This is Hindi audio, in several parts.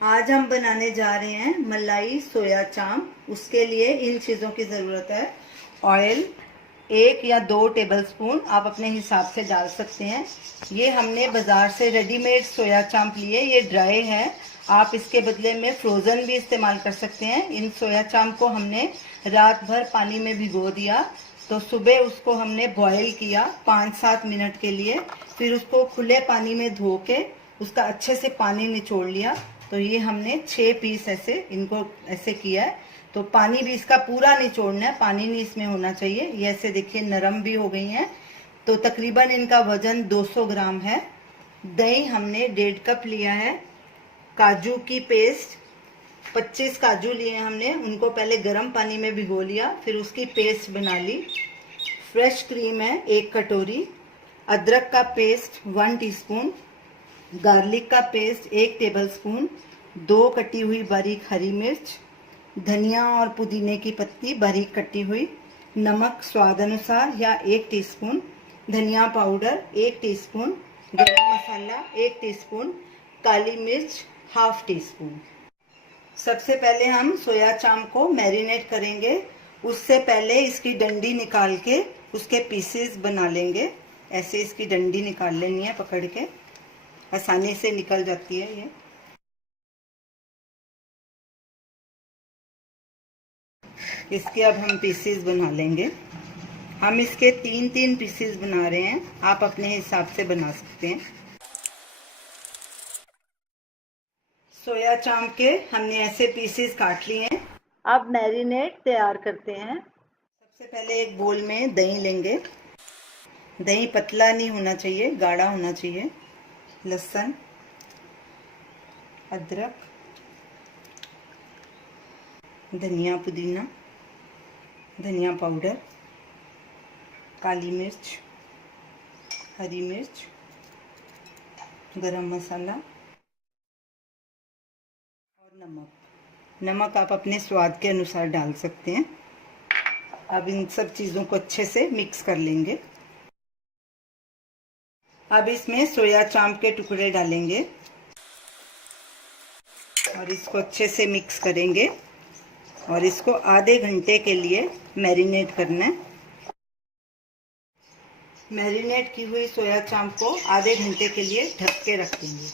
आज हम बनाने जा रहे हैं मलाई सोया चांप। उसके लिए इन चीज़ों की ज़रूरत है। ऑयल 1 या 2 टेबलस्पून आप अपने हिसाब से डाल सकते हैं। ये हमने बाज़ार से रेडीमेड सोया चांप लिए, ये ड्राई है। आप इसके बदले में फ्रोज़न भी इस्तेमाल कर सकते हैं। इन सोया चांप को हमने रात भर पानी में भिगो दिया, तो सुबह उसको हमने बॉईल किया 5-7 मिनट के लिए। फिर उसको खुले पानी में धो के उसका अच्छे से पानी निचोड़ लिया। तो ये हमने 6 पीस ऐसे इनको ऐसे किया है। तो पानी भी इसका पूरा निचोड़ना है, पानी नहीं इसमें होना चाहिए। ये ऐसे देखिए नरम भी हो गई हैं। तो तकरीबन इनका वजन 200 ग्राम है। दही हमने 1.5 कप लिया है। काजू की पेस्ट 25 काजू लिए हमने, उनको पहले गर्म पानी में भिगो लिया, फिर उसकी पेस्ट बना ली। फ्रेश क्रीम है 1 कटोरी। अदरक का पेस्ट 1 टीस्पून। गार्लिक का पेस्ट 1 टेबलस्पून। 2 कटी हुई बारीक हरी मिर्च। धनिया और पुदीने की पत्ती बारीक कटी हुई। नमक स्वाद अनुसार या 1 टीस्पून। धनिया पाउडर 1 टीस्पून। गरम मसाला 1 टीस्पून। काली मिर्च ½ टीस्पून। सबसे पहले हम सोया चांप को मैरिनेट करेंगे। उससे पहले इसकी डंडी निकाल के उसके पीसेस बना लेंगे। ऐसे इसकी डंडी निकाल लेनी है, पकड़ के आसानी से निकल जाती है ये। इसके अब हम पीसेस बना लेंगे। हम इसके 3-3 पीसेस बना रहे हैं, आप अपने हिसाब से बना सकते हैं। सोया चांप के हमने ऐसे पीसेस काट लिए हैं। अब मैरिनेट तैयार करते हैं। सबसे पहले एक बोल में दही लेंगे। दही पतला नहीं होना चाहिए, गाढ़ा होना चाहिए। लहसुन, अदरक, धनिया पुदीना, धनिया पाउडर, काली मिर्च, हरी मिर्च, गरम मसाला और नमक आप अपने स्वाद के अनुसार डाल सकते हैं। अब इन सब चीज़ों को अच्छे से मिक्स कर लेंगे। अब इसमें सोया चांप के टुकड़े डालेंगे और इसको अच्छे से मिक्स करेंगे और इसको आधे घंटे के लिए मैरिनेट करना है। मैरिनेट की हुई सोया चांप को आधे घंटे के लिए ढक के रख देंगे।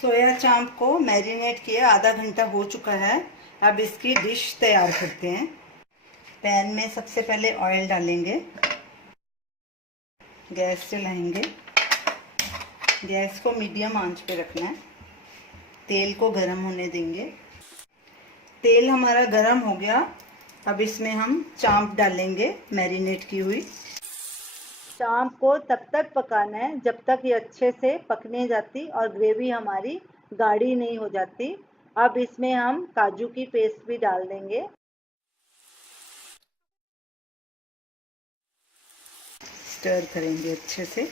सोया चांप को मैरिनेट किए आधा घंटा हो चुका है। अब इसकी डिश तैयार करते हैं। पैन में सबसे पहले ऑयल डालेंगे। गैस जलाएंगे। गैस को मीडियम आंच पे रखना है। तेल को गरम होने देंगे। तेल हमारा गरम हो गया। अब इसमें हम चांप डालेंगे मैरिनेट की हुई। चांप को तब तक पकाना है जब तक ये अच्छे से पक नहीं जाती और ग्रेवी हमारी गाढ़ी नहीं हो जाती। अब इसमें हम काजू की पेस्ट भी डाल देंगे। स्टर करेंगे अच्छे से।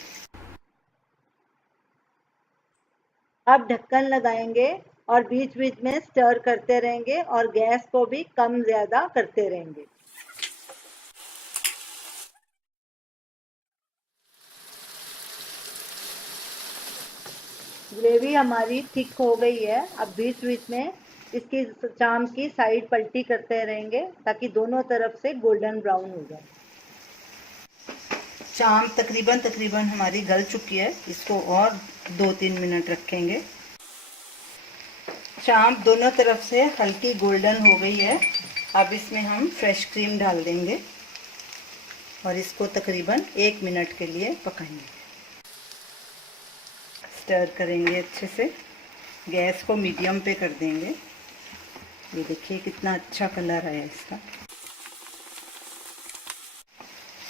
अब ढक्कन लगाएंगे और बीच बीच में स्टर करते रहेंगे और गैस को भी कम ज़्यादा करते रहेंगे। ग्रेवी हमारी थिक हो गई है। अब बीच बीच में इसकी चांप की साइड पलटी करते रहेंगे ताकि दोनों तरफ से गोल्डन ब्राउन हो जाए। चांप तकरीबन हमारी गल चुकी है। इसको और 2-3 मिनट रखेंगे। चांप दोनों तरफ से हल्की गोल्डन हो गई है। अब इसमें हम फ्रेश क्रीम डाल देंगे और इसको तकरीबन 1 मिनट के लिए पकाएंगे। स्टर करेंगे अच्छे से। गैस को मीडियम पे कर देंगे। ये देखिए कितना अच्छा कलर आया इसका।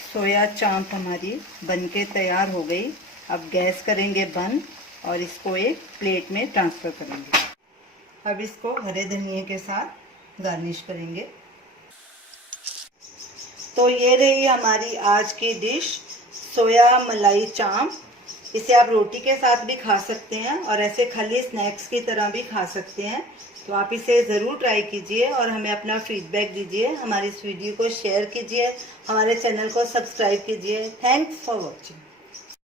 सोया चांप हमारी बनके तैयार हो गई। अब गैस करेंगे बंद और इसको एक प्लेट में ट्रांसफ़र करेंगे। अब इसको हरे धनिए के साथ गार्निश करेंगे। तो ये रही हमारी आज की डिश, सोया मलाई चांप। इसे आप रोटी के साथ भी खा सकते हैं और ऐसे खाली स्नैक्स की तरह भी खा सकते हैं। तो आप इसे ज़रूर ट्राई कीजिए और हमें अपना फीडबैक दीजिए। हमारी इस वीडियो को शेयर कीजिए, हमारे चैनल को सब्सक्राइब कीजिए। Thanks for watching.